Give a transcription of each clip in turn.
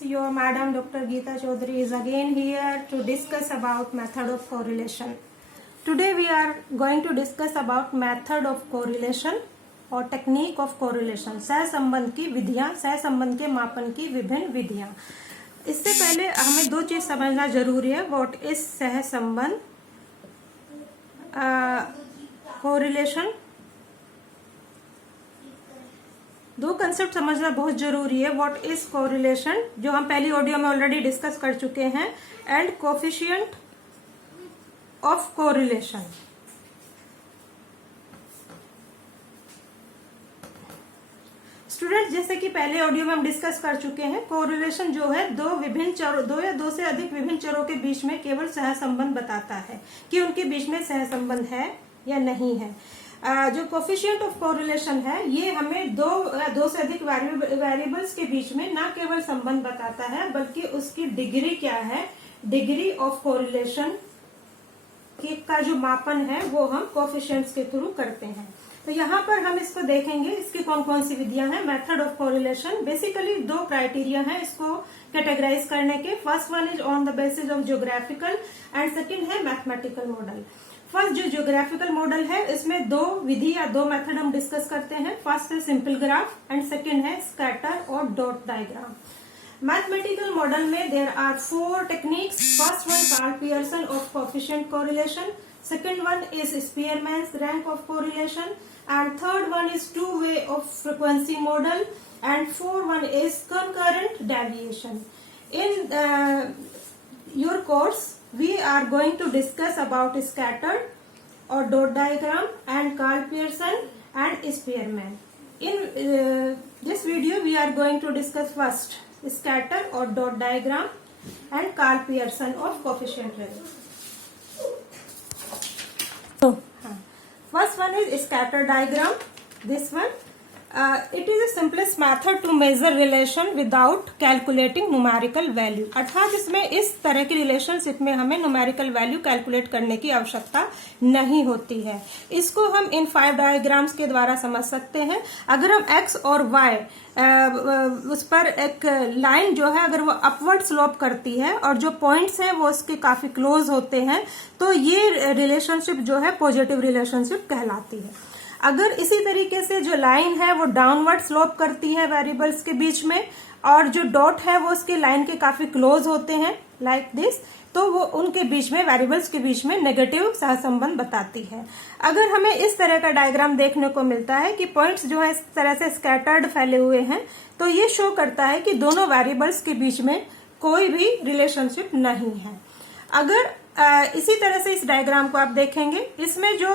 Your madam Dr. Geeta Chaudhary is again here to discuss about method of correlation. Today we are going to discuss about method of correlation और technique of correlation, सहसंबंध की विधियां, सहसंबंध के मापन की विभिन्न विधियां। इससे पहले हमें दो चीज समझना जरूरी है। व्हाट इज सहसंबंध, कोरिलेशन, दो कंसेप्ट समझना बहुत जरूरी है। व्हाट इज कोरिलेशन, जो हम पहली ऑडियो में ऑलरेडी डिस्कस कर चुके हैं, and coefficient of correlation. Student, जैसे कि पहले ऑडियो में हम डिस्कस कर चुके हैं, कोरिलेशन जो है दो या दो से अधिक विभिन्न चरों के बीच में केवल सहसंबंध बताता है कि उनके बीच में सहसंबंध है या नहीं है। जो कोफिशिएंट ऑफ कोरिलेशन है, ये हमें दो से अधिक वेरिएबल्स के बीच में ना केवल संबंध बताता है बल्कि उसकी डिग्री क्या है, डिग्री ऑफ कोरिलेशन का जो मापन है वो हम कोफिशिएंट्स के थ्रू करते हैं। तो यहाँ पर हम इसको देखेंगे, इसकी कौन कौन सी विधियां हैं। मेथड ऑफ कोरिलेशन, बेसिकली दो क्राइटेरिया हैं इसको कैटेगराइज करने के। First one is on the basis of geographical and second है मैथमेटिकल मॉडल। फर्स्ट जो ज्योग्राफिकल मॉडल है, इसमें दो विधि या दो मेथड हम डिस्कस करते हैं। फर्स्ट है सिंपल ग्राफ एंड सेकंड है स्कैटर और डॉट डायग्राम। मैथमेटिकल मॉडल में there are 4 techniques. First one Karl Pearson of coefficient correlation, second one is Spearman's rank of correlation, and third one is two-way of frequency model, and fourth one is concurrent deviation. In your course we are going to discuss about scatter or dot diagram and Carl Pearson and Spearman. In this video we are going to discuss first scatter or dot diagram and Carl Pearson of coefficient range. First one is scatter diagram. This one, it is the simplest method to measure relation without calculating numerical value. अर्थात इसमें इस तरह की relationship में हमें numerical value calculate करने की आवश्यकता नहीं होती है। इसको हम इन 5 डायग्राम्स के द्वारा समझ सकते हैं। अगर हम x और y उस पर एक लाइन जो है अगर वो अपवर्ड स्लोप करती है और जो पॉइंट्स हैं वो उसके काफी क्लोज होते हैं, तो ये रिलेशनशिप जो है पॉजिटिव रिलेशनशिप कहलाती है। अगर इसी तरीके से जो लाइन है वो डाउनवर्ड स्लोप करती है वेरिएबल्स के बीच में और जो डॉट है वो उसके लाइन के काफी क्लोज होते हैं लाइक दिस, तो वो उनके बीच में वेरिएबल्स के बीच में नेगेटिव सहसंबंध बताती है। अगर हमें इस तरह का डायग्राम देखने को मिलता है कि पॉइंट्स जो है इस तरह से स्कैटर्ड फैले हुए हैं, तो ये शो करता है कि दोनों वेरिएबल्स के बीच में कोई भी रिलेशनशिप नहीं है। अगर इसी तरह से इस डायग्राम को आप देखेंगे, इसमें जो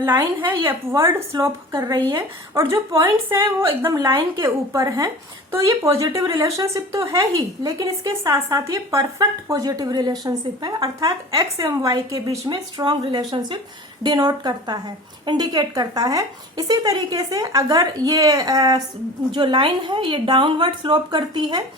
लाइन है ये अपवर्ड स्लोप कर रही है और जो पॉइंट्स हैं वो एकदम लाइन के ऊपर हैं, तो ये पॉजिटिव रिलेशनशिप तो है ही, लेकिन इसके साथ साथ ये परफेक्ट पॉजिटिव रिलेशनशिप है। अर्थात एक्स एवं वाई के बीच में स्ट्रॉन्ग रिलेशनशिप डिनोट करता है, इंडिकेट करता है। इसी तरीके से अगर ये जो लाइन है ये डाउनवर्ड स्लोप करती है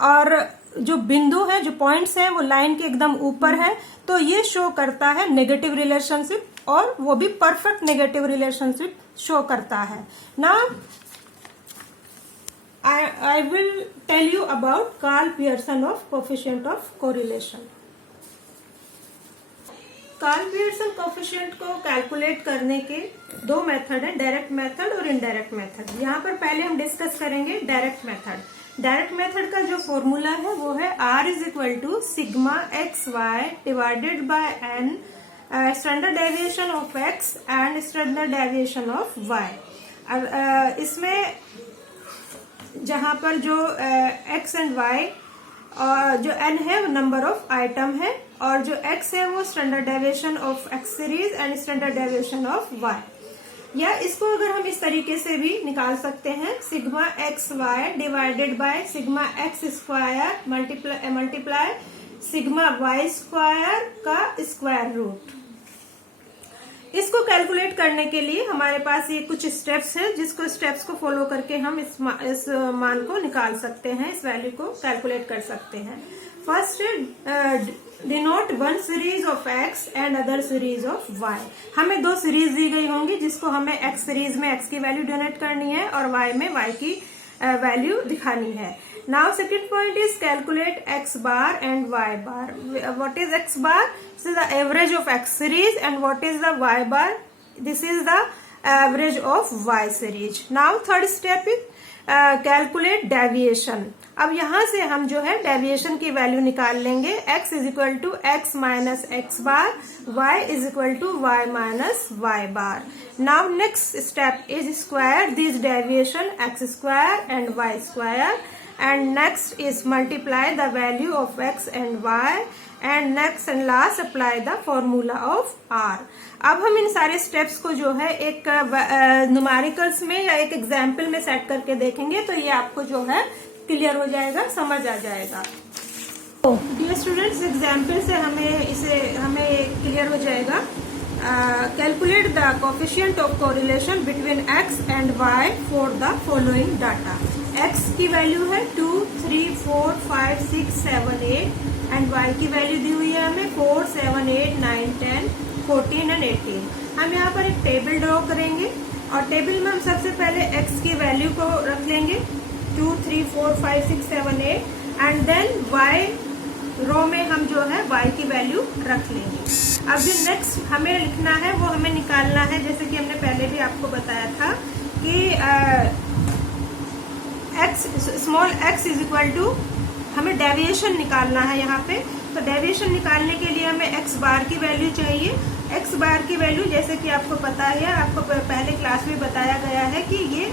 और जो बिंदु है, जो पॉइंट्स हैं वो लाइन के एकदम ऊपर है, तो ये शो करता है नेगेटिव रिलेशनशिप और वो भी परफेक्ट नेगेटिव रिलेशनशिप शो करता है। Now I will tell you about Carl Pearson of coefficient of correlation. Karl Pearson coefficient को कैलकुलेट करने के दो मेथड हैं, डायरेक्ट मेथड और इनडायरेक्ट मेथड। यहाँ पर पहले हम डिस्कस करेंगे डायरेक्ट मेथड। डायरेक्ट मेथड का जो फॉर्मूला है वो है R is equal to sigma x y divided by n standard deviation of x and standard deviation of y। इसमें जहां पर जो x एंड y और जो n है वो नंबर ऑफ आइटम है और जो x है वो standard deviation of x series and standard deviation of y। या इसको अगर हम इस तरीके से भी निकाल सकते हैं, sigma x y divided by sigma x square multiply sigma y square का स्क्वायर रूट। इसको कैलकुलेट करने के लिए हमारे पास ये कुछ स्टेप्स हैं, जिसको स्टेप्स को फॉलो करके हम इस मान को निकाल सकते हैं, इस वैल्यू को कैलकुलेट कर सकते हैं। First denote one series of x and other series of y. हमें दो सीरीज दी गई होंगी जिसको हमें एक्स सीरीज में एक्स की वैल्यू डिनोट करनी है और वाई में वाई की वैल्यू दिखानी है। Now second point is calculate x bar and y bar. What is x bar? This is the average of x series, and what is the y bar? This is the average of y series. Now third step is calculate deviation. अब यहाँ से हम जो है deviation की value निकाल लेंगे. x is equal to x minus x bar, y is equal to y minus y bar. Now next step is square this deviation x square and y square, and next is multiply the value of x and y, and next and last apply the formula of r. अब हम इन सारे steps को जो है एक numericals में या एक एग्जाम्पल में सेट करके देखेंगे, तो ये आपको जो है क्लियर हो जाएगा, समझ आ जाएगा. तो डियर स्टूडेंट्स, एग्जाम्पल से हमें क्लियर हो जाएगा. Calculate the coefficient of correlation between x and y for the following data. x की वैल्यू है 2, 3, 4, 5, 6, 7, 8 एंड y की वैल्यू दी हुई है हमें 4, 7, 8, 9, 10, 14 एंड 18. हम यहाँ पर एक टेबल ड्रॉ करेंगे और टेबल में हम सबसे पहले x की वैल्यू को रख लेंगे 2, 3, 4, 5, 6, 7, 8 एंड देन y रो में हम जो है y की वैल्यू रख लेंगे. अब जो नेक्स्ट हमें लिखना है वो हमें निकालना है, जैसे कि हमने पहले भी आपको बताया था कि small x is equal to हमें डेविएशन निकालना है यहाँ पे. तो डेविएशन निकालने के लिए हमें x बार की वैल्यू चाहिए. x बार की वैल्यू जैसे कि आपको पता है, आपको पहले क्लास में बताया गया है कि ये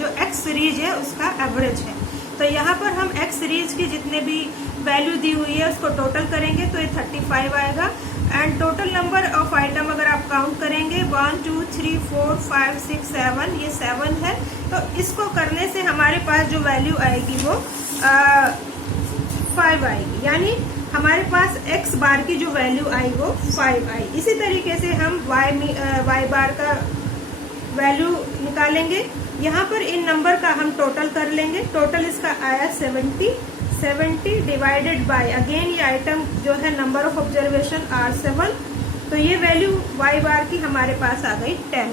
जो x सीरीज है उसका एवरेज है. तो यहाँ पर हम x सीरीज की जितने भी वैल्यू दी हुई है उसको टोटल करेंगे तो ये 35 आएगा. And total number of item अगर आप काउंट करेंगे 1, 2, 3, 4, 5, 6, 7, ये 7 है. तो इसको करने से हमारे पास जो वैल्यू आएगी वो 5 आएगी, यानी हमारे पास x बार की जो वैल्यू आई वो 5 आई. इसी तरीके से हम y बार का वैल्यू निकालेंगे. यहाँ पर इन नंबर का हम टोटल कर लेंगे. टोटल इसका आया 70 डिवाइडेड बाय, अगेन ये आइटम जो है नंबर ऑफ ऑब्जर्वेशन आर 7. तो ये वैल्यू y बार की हमारे पास आ गई 10.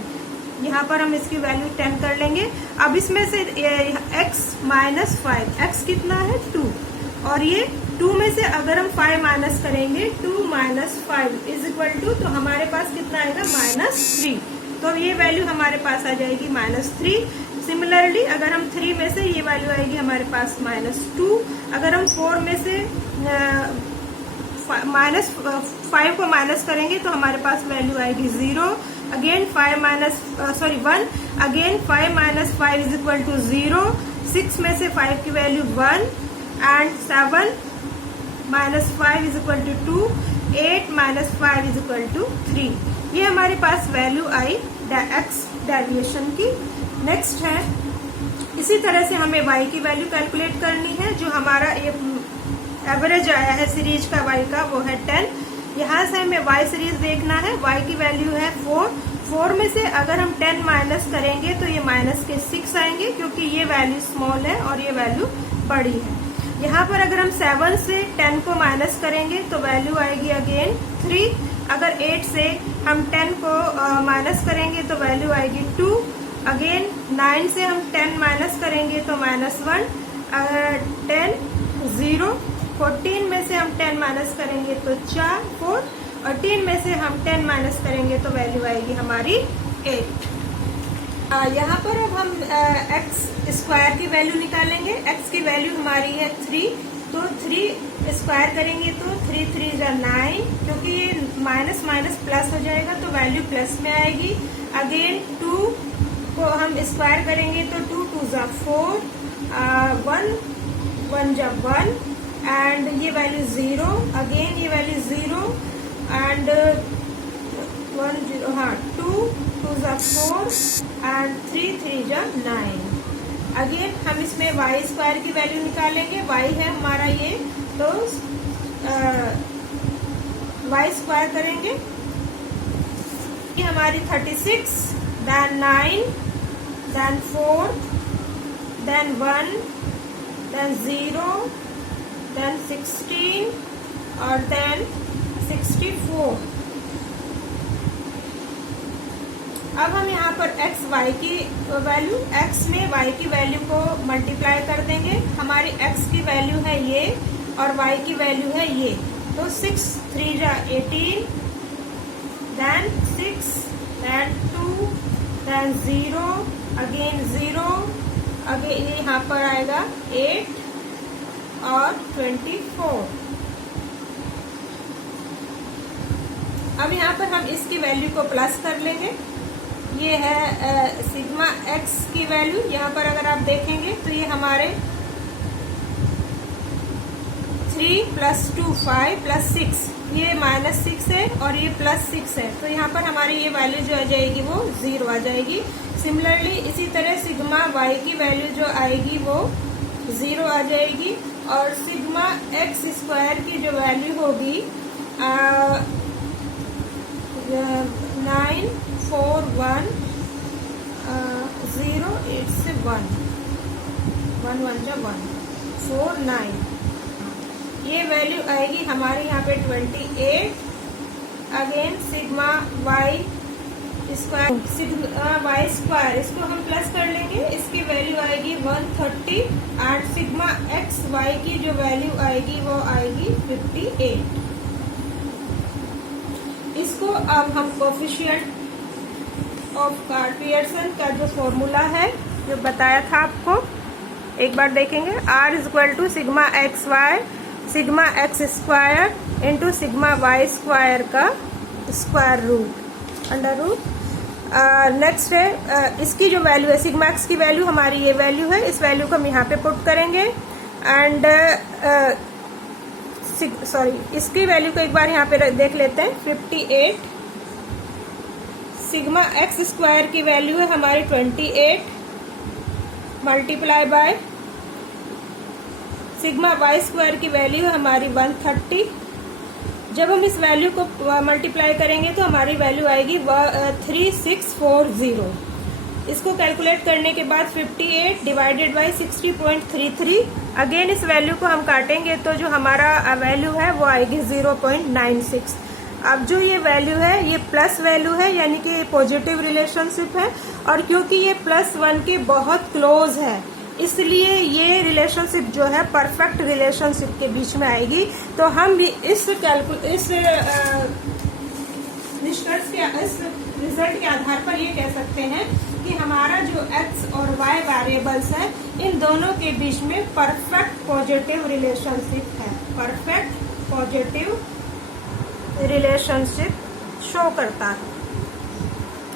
यहाँ पर हम इसकी वैल्यू 10 कर लेंगे. अब इसमें से x माइनस 5, x कितना है 2, और ये 2 में से अगर हम 5 माइनस करेंगे 2 माइनस 5 इज इक्वल टू, तो हमारे पास कितना आएगा -3. तो ये वैल्यू हमारे पास आ जाएगी -3. सिमिलरली अगर हम 3 में से ये वैल्यू आएगी हमारे पास -2. अगर हम 4 में से -5 को माइनस करेंगे तो हमारे पास वैल्यू आएगी 0. Again 1. Again 5 minus 5 is equal to 0. 6 में से 5 की value 1 and 7 minus 5 is equal to 2. 8 minus 5 is equal to 3. ये हमारे पास वैल्यू आई x डेविएशन की. नेक्स्ट है, इसी तरह से हमें y की वैल्यू कैलकुलेट करनी है. जो हमारा ये एवरेज आया है सीरीज का y का वो है 10. यहाँ से हमें y सीरीज देखना है. y की वैल्यू है 4. 4 में से अगर हम 10 माइनस करेंगे तो ये माइनस के 6 आएंगे, क्योंकि ये वैल्यू स्मॉल है और ये वैल्यू बड़ी है. यहाँ पर अगर हम 7 से 10 को माइनस करेंगे तो वैल्यू आएगी अगेन 3. अगर 8 से हम 10 को माइनस करेंगे तो वैल्यू आएगी 2. अगेन 9 से हम 10 माइनस करेंगे तो -1. 10 0. 14 में से हम 10 माइनस करेंगे तो 4. 18 में से हम 10 माइनस करेंगे तो वैल्यू आएगी हमारी 8. यहाँ पर अब हम x स्क्वायर की वैल्यू निकालेंगे. x की वैल्यू हमारी है 3. तो 3 स्क्वायर करेंगे तो 3 3 जा 9, क्योंकि ये माइनस माइनस प्लस हो जाएगा तो वैल्यू प्लस में आएगी. अगेन 2 को हम स्क्वायर करेंगे तो 2 2 जा 4. 1 जा 1 एंड ये वैल्यू 0. अगेन ये वैल्यू 0 एंड 2 2 जा 4 एंड 3 3 जा 9. अगेन हम इसमें y स्क्वायर की वैल्यू निकालेंगे. y है हमारा ये, तो y स्क्वायर करेंगे. ये हमारी 36, then 9, then 4, then 1, then 0, then 16 और देन 64. अब हम यहाँ पर x y की वैल्यू, x में y की वैल्यू को मल्टीप्लाई कर देंगे। हमारी x की वैल्यू है ये और y की वैल्यू है ये, तो 6 3 जा 18, then 6, then 2, then 0, again 0, again यहाँ पर आएगा 8 और 24। अब यहाँ पर हम इसकी वैल्यू को प्लस कर लेंगे। ये है सिग्मा x की वैल्यू। यहाँ पर अगर आप देखेंगे तो ये हमारे 3 + 2 5 + 6, ये -6 है और ये +6 है, तो यहाँ पर हमारी ये वैल्यू जो आ जाएगी वो 0 आ जाएगी। सिमिलरली इसी तरह सिग्मा y की वैल्यू जो आएगी वो 0 आ जाएगी और सिग्मा x² की जो वैल्यू होगी 9 4 1 0 8 से 1 1 1 जा 1 4 9, ये वैल्यू आएगी हमारे यहाँ पे 28। Again sigma y² sigma y², इसको हम प्लस कर लेंगे, इसकी वैल्यू आएगी 130 और सिग्मा xy की जो वैल्यू आएगी वो आएगी 58। इसको अब हम कोफिशिएंट ऑफ पियर्सन का जो फॉर्मूला है जो बताया था आपको एक बार देखेंगे, R = sigma xy sigma x² into sigma y² का square root under root. Next है इसकी जो वैल्यू है सिग्मा x की वैल्यू हमारी ये वैल्यू है, इस वैल्यू को हम यहाँ पे पुट करेंगे एंड इसकी वैल्यू को एक बार यहाँ पे देख लेते हैं 58। सिग्मा x² की वैल्यू है हमारी 28 मल्टीप्लाई बाय सिग्मा y² की वैल्यू है हमारी 130। जब हम इस वैल्यू को मल्टीप्लाई करेंगे तो हमारी वैल्यू आएगी 3640। इसको कैलकुलेट करने के बाद 58 डिवाइडेड बाई 60.33, अगेन इस वैल्यू को हम काटेंगे तो जो हमारा वैल्यू है वो आएगी 0.96। अब जो ये वैल्यू है ये प्लस वैल्यू है, यानी कि ये पॉजिटिव रिलेशनशिप है और क्योंकि ये +1 के बहुत क्लोज है इसलिए ये रिलेशनशिप जो है परफेक्ट रिलेशनशिप के बीच में आएगी। तो हम भी इस निष्कर्ष के इस रिजल्ट के आधार पर ये कह सकते हैं कि हमारा जो x और y वेरिएबल्स है इन दोनों के बीच में परफेक्ट पॉजिटिव रिलेशनशिप है, परफेक्ट पॉजिटिव रिलेशनशिप शो करता है।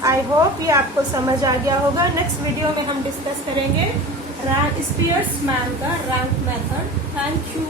आई होप ये आपको समझ आ गया होगा। नेक्स्ट वीडियो में हम डिस्कस करेंगे स्पीयर्समैन का रैंक मेथड। Thank you.